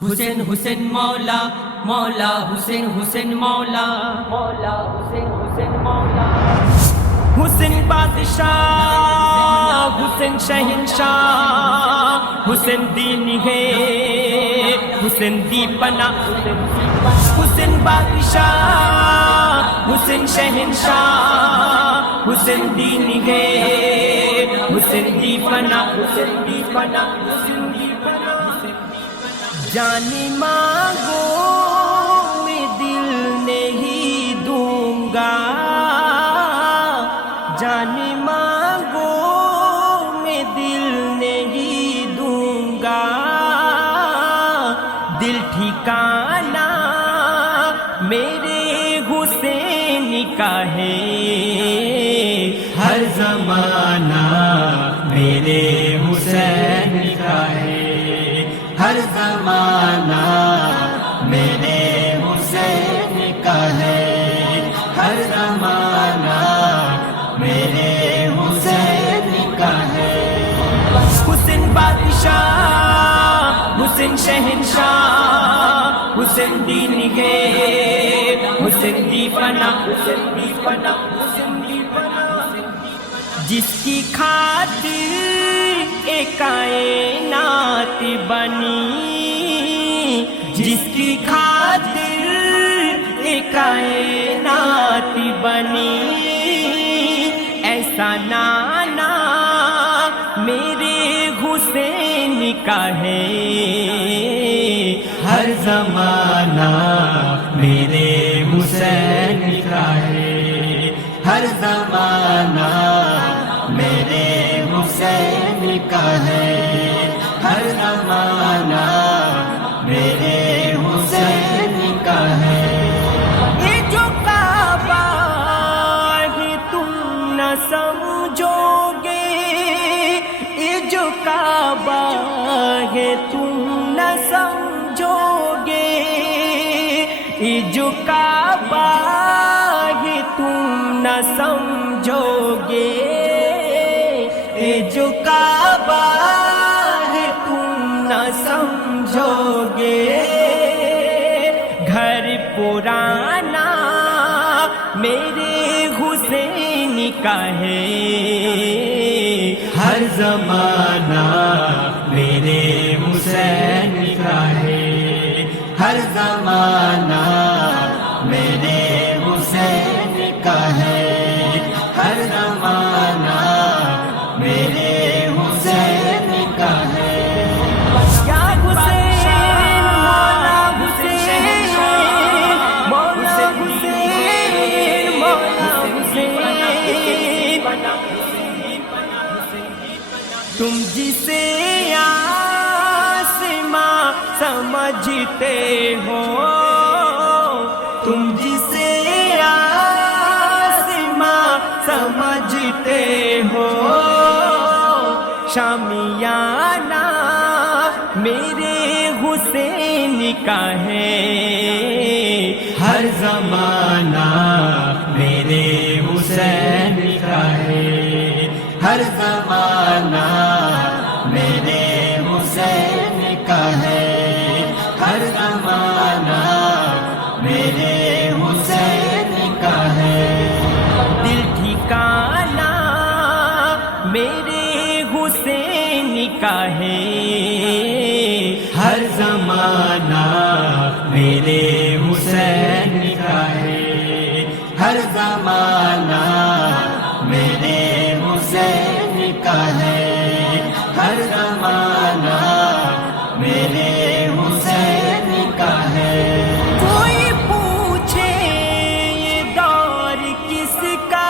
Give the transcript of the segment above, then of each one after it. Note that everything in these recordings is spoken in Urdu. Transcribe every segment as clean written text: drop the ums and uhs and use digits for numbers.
حسین حسین مولا مولا حسین حسین مولا مولا حسین حسین مولا حسین بادشاہ حسین شہنشاہ حسین دین ہے حسین دی پناہ حسین بادشاہ حسین شہنشاہ حسین دین ہے حسین دی پناہ حسین دی پناہ حسین دی پناہ جان مانگو میں دل نہیں دوں گا جان مانگو میں دل نہیں دوں گا دل ٹھکانا میرے حسین کا ہے ہر زمانہ میرے حسین کا ہے ہر زمانہ میرے حسین کا ہے ہر زمانہ میرے حسین کا ہے حسین بادشاہ حسین شہنشاہ حسین دین ہے حسین دی پناہ حسین دی پناہ حسین دی پناہ جس کی خاطر ایک کائنات بنی جس کی خاطر ایک کائنات بنی ایسا نانا میرے حسین کا ہے ہر زمانہ میرے حسین کا ہے ہر زمانہ میرے حسین کا ہے ہر زمانہ میرے حسین کا ہے یہ جو کعبہ ہے تم نہ سمجھو گے یہ جو کعبہ ہے تم نہ سمجھو گے یہ جو کعبہ ہے تم نہ سمجھو گے جو کعبہ ہے تم نہ سمجھو گے گھر پرانا میرے حسین کا ہے ہر زمانہ میرے حسین کا ہے ہر زمانہ میرے حسین کا ہے ہر زمانہ میرے حسین کا ہے یا حسین مولا حسین مولا حسین مولا حسین تم جسے آسماں سمجھتے ہو تم جسے آسماں سمجھتے ہو شامیانہ میرے حسین کا ہے ہر زمانہ میرے حسین کا ہے ہر زمانہ میرے حسین کا ہے ہر زمانہ میرے حسین کا ہے دل ٹھکانا میرے حسین کا ہے ہر زمانہ میرے حسین کا ہے ہر زمانہ میرے حسین کا ہے ہر زمانہ میرے حسین کا ہے کوئی پوچھے یہ دور کس کا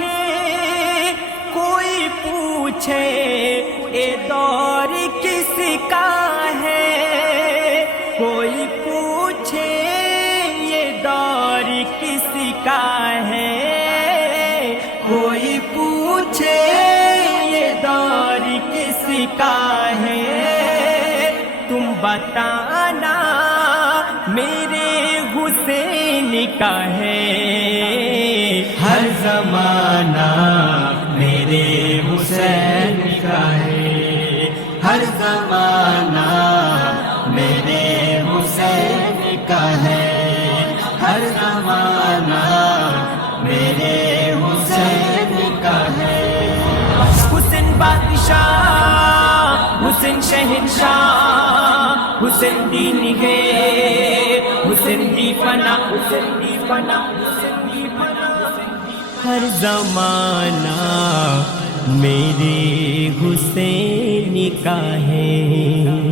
ہے کوئی پوچھے یہ دور کس کا ہے کوئی پوچھے یہ دور کس کا ہے کوئی پوچھے یہ دور کس کا ہے تم بتانا میرے حسین کا ہے ہر زمانہ میرے حسین کا ہے ہر زمانہ میرے حسین کا ہے، ہر زمانہ میرے حسین کا ہے۔ حسین بادشاہ، حسین شہنشاہ، حسین دین ہے، حسین دی فنا، حسین دی فنا، حسین دی فنا۔ ہر زمانہ میرے حسین کا ہے۔